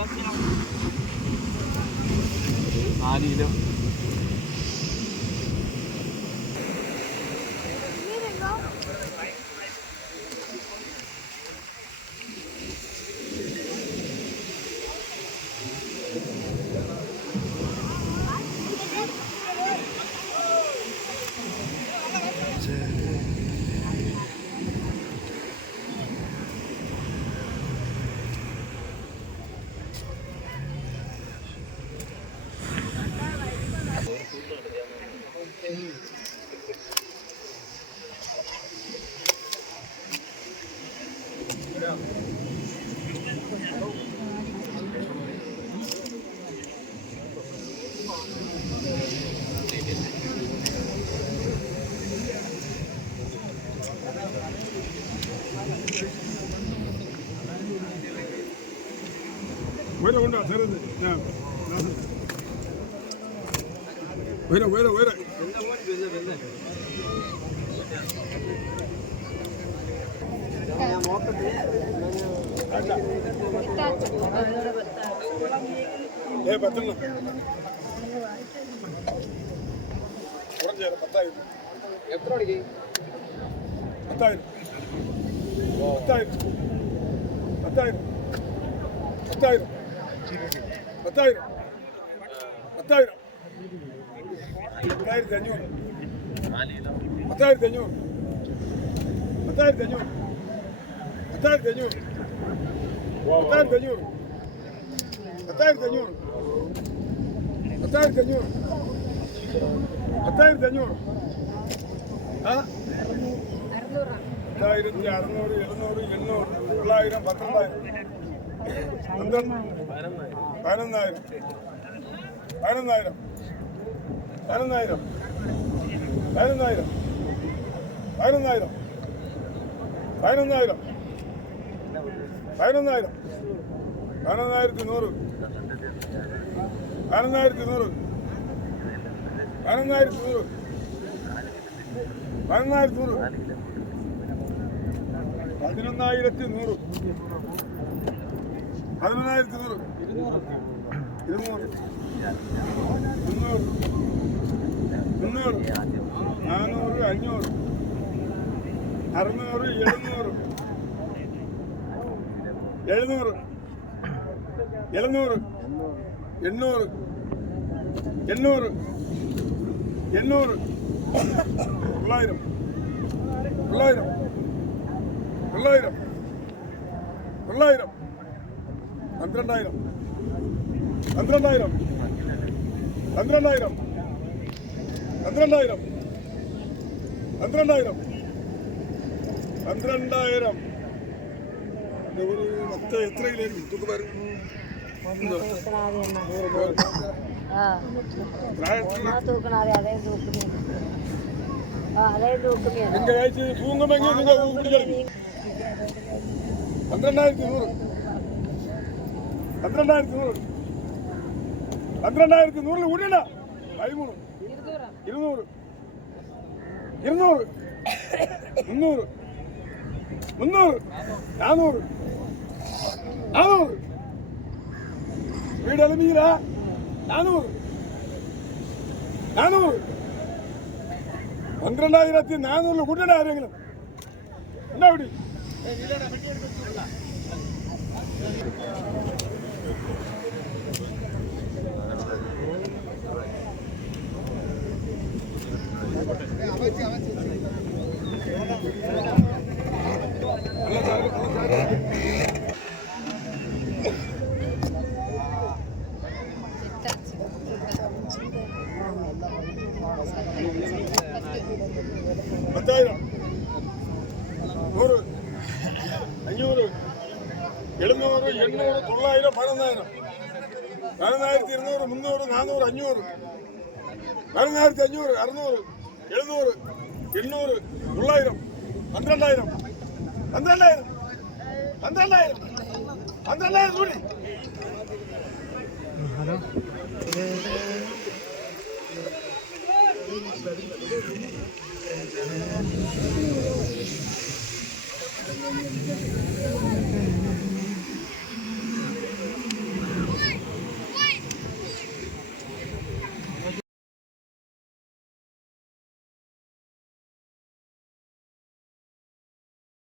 Gracias. 哪里的？Wait a minute, wait a minute. Yeah. Wait a wait a wait a. എത്ര മണിക്ക്? പത്തായിരം. പത്തായിരം. പത്തായിരം. പത്തായിരം. പത്തായിരം. പത്തായിരം. പത്തായിരത്തി അഞ്ഞൂറ്. പത്തായിരത്തി അഞ്ഞൂറ്. പത്തായിരത്തി അഞ്ഞൂറ്. പത്തായിരത്തി അഞ്ഞൂറ് പത്തായിരത്തി അഞ്ഞൂറ് പത്തായിരത്തി അഞ്ഞൂറ് പത്തായിരത്തി അഞ്ഞൂറ് പത്തായിരത്തി അഞ്ഞൂറ് ആ പത്തായിരത്തി അറുന്നൂറ് എഴുന്നൂറ് എണ്ണൂറ് തൊള്ളായിരം പതിനൊന്നായിരം. പതിനൊന്നായിരം. പതിനൊന്നായിരം. പതിനൊന്നായിരം. പതിനൊന്നായിരം. പതിനൊന്നായിരം. പതിനൊന്നായിരം. പതിനൊന്നായിരത്തി നൂറ്. പതിനൊന്നായിരത്തി നൂറ്. പതിനൊന്നായിരത്തി നൂറ്. പതിനൊന്നായിരത്തി നൂറ്. പതിനൊന്നായിരത്തി നൂറ്. പതിനൊന്നായിരത്തി നൂറ്. ഇരുന്നൂറ്. മുന്നൂറ്. മുന്നൂറ്. നാനൂറ് അഞ്ഞൂറ്. അറുന്നൂറ് എഴുന്നൂറ്. എഴുന്നൂറ്. എഴുന്നൂറ്. എണ്ണൂറ്. എണ്ണൂറ്. എണ്ണൂറ്. തൊള്ളായിരം. തൊള്ളായിരം. തൊള്ളായിരം. തൊള്ളായിരം. പന്ത്രണ്ടായിരം. പന്ത്രണ്ടായിരം. പന്ത്രണ്ടായിരം. പന്ത്രണ്ടായിരം. പന്ത്രണ്ടായിരം. പന്ത്രണ്ടായിരം. തൂക്കുമീൻ നിങ്ങൾ അയച്ച് തൂങ്ങുമെങ്കിൽ നിങ്ങൾ പിടിച്ചെടുക്കും പന്ത്രണ്ടായിരത്തി നൂറ്. പന്ത്രണ്ടായിരത്തി നൂറ്. പന്ത്രണ്ടായിരത്തി നൂറിൽ കൂടിയല്ല പതിമൂന്ന്. ഇരുന്നൂറ്. ഇരുന്നൂറ്. മുന്നൂറ്. മുന്നൂറ്. നാനൂറ് நானூறு. வீடு எழுமிங்களா நானூறு. நானூறு. பன்னிரெண்டாயிரத்தி நானூறுல கூட்டடா இறங்கணும் என்ன அப்படி? இல்லைடா എഴുന്നൂറ് എണ്ണൂറ് തൊള്ളായിരം പതിനൊന്നായിരം. പതിനൊന്നായിരത്തി ഇരുന്നൂറ് മുന്നൂറ് നാനൂറ് അഞ്ഞൂറ്. പതിനൊന്നായിരത്തി അഞ്ഞൂറ് അറുന്നൂറ് എഴുന്നൂറ് എണ്ണൂറ് തൊള്ളായിരം പന്ത്രണ്ടായിരം. പന്ത്രണ്ടായിരം. പന്ത്രണ്ടായിരം. പന്ത്രണ്ടായിരം കൂടി. ഹലോ.